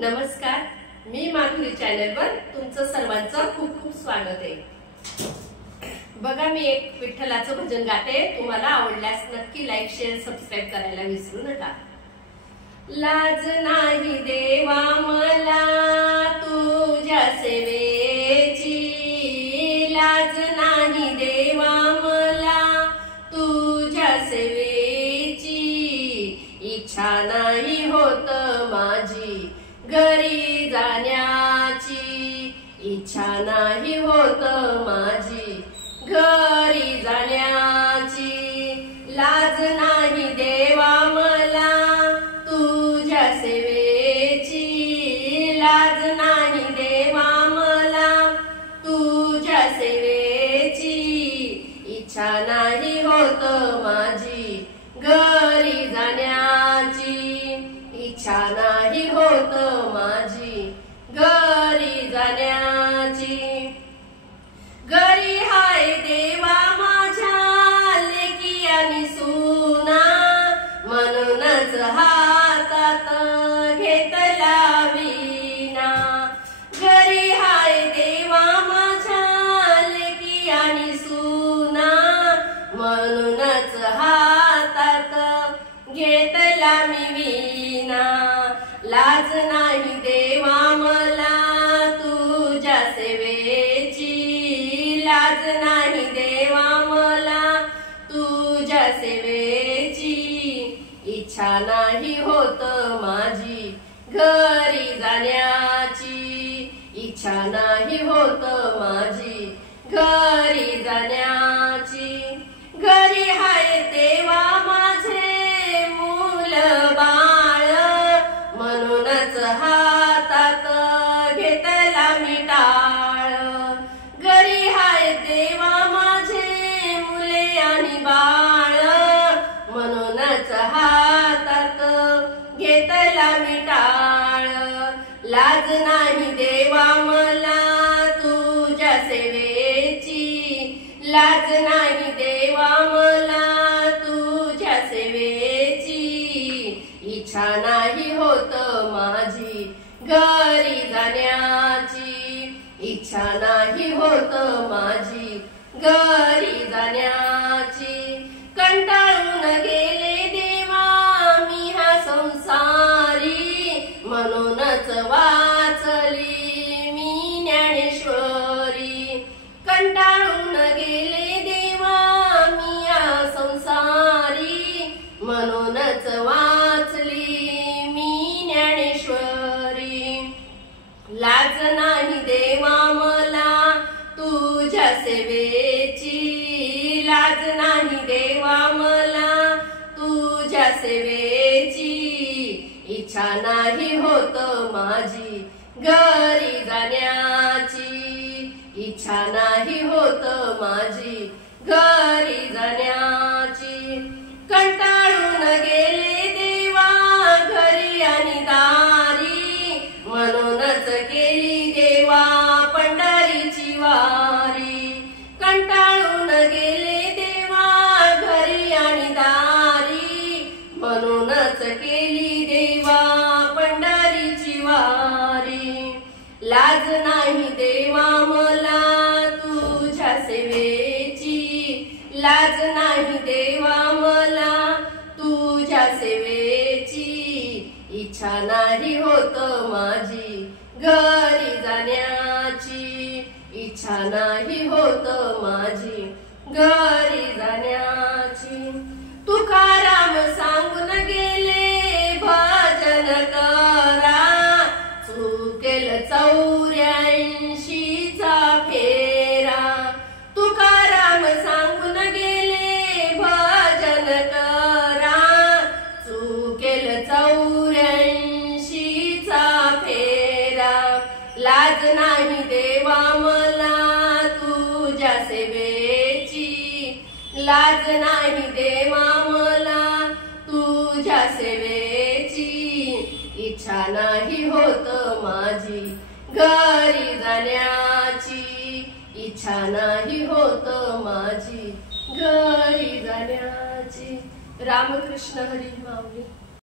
नमस्कार, मी माधुरी चॅनलवर तुमचं सर्वांचं खूप खूप स्वागत आहे। बघा, मी एक विठ्ठलाचं भजन गाते। तुम्हाला आवडल्यास नक्की लाईक शेअर सबस्क्राइब करायला विसरू नका। लाज नाही देवा मला तुझ्या सेवेची, लाज नाही देवा मला तुझ्या सेवेची, इच्छा नाही होत माझी घरी जाण्याची, इच्छा नाही होत माझी घरी जाण्याची। लाज नाही देवा मला तुझ्या सेवेची, लाज नाही देवा मला तुझ्या सेवेची, इच्छा नाही होत माझी घरी जाण्याची, इच्छा नाही होत माझी घरी जाण्याची। घरी हाय देवा माझ्या लेकी आणि सुना, म्हणूनच हातात घेतला वीणा। घरी हाय देवा माझ्या लेकी आणि सुना, म्हणूनच हातात घेतला मी वीणा। लाज नाही देवा मला तुझ्या सेवेची, लाज नाही देवा मला तुझ्या सेवेची, इच्छा नाही होत माझी घरी जाण्याची, इच्छा नाही होत माझी घरी जाण्याची। घरी हाय देवा माझे मूल बाळ, म्हणूनच हातात घेतला मी टाळ। घरी हाय देवा माझे मुले आणि बाळ, म्हणूनच हातात घेतला मी टाळ। लाज नाही देवा मला तुझ्या सेवेची, लाज नाही देवा मला तुझ्या सेवेची, इच्छा नाही होत माझी घरी जाण्याची, इच्छा नाही होत माझी घरी जाण्याची। कंटाळून गेले देवा मी हा संसारी, म्हणूनच वाचली मी ज्ञानेश्वरी। कंटाळून गेले देवा मी या संसारी, म्हणूनच वाचली मी ज्ञानेश्वरी। लाज नाही देवा मला तुझ्या सेवेची, लाज नाही देवा मला तुझ्या सेवेची, इच्छा नाही होत माझी घरी जाण्याची, इच्छा नाही होत माझी घरी जाण्याची। कंटाळून गेले देवा घरी आणि दारी, म्हणूनच केली देवा पंढरीची वारी। कंटाळून गेले देवा घरी आणि दारी, म्हणूनच केली देवा पंढरीची वारी। लाज नाही देवा मला तुझ्या सेवेची, लाज नाही देवा मला तुझ्या सेवेची, इच्छा नाही होत माझी घरी जाण्याची, इच्छा नाही होत माझी घरी जाण्याची। तुकाराम सांगून गेले भजन करा, चुकेल 84चा फेरा। तुकाराम सांगून गेले भजन करा, चुकेल 84चा फेरा। लाज नाही देवा मला तुझ्या सेवेची, लाज नाही देवा मला तुझ्या सेवेची, इच्छा नाही होत माझी घरी जाण्याची, इच्छा नाही होत माझी घरी जाण्याची। रामकृष्ण हरी माऊली।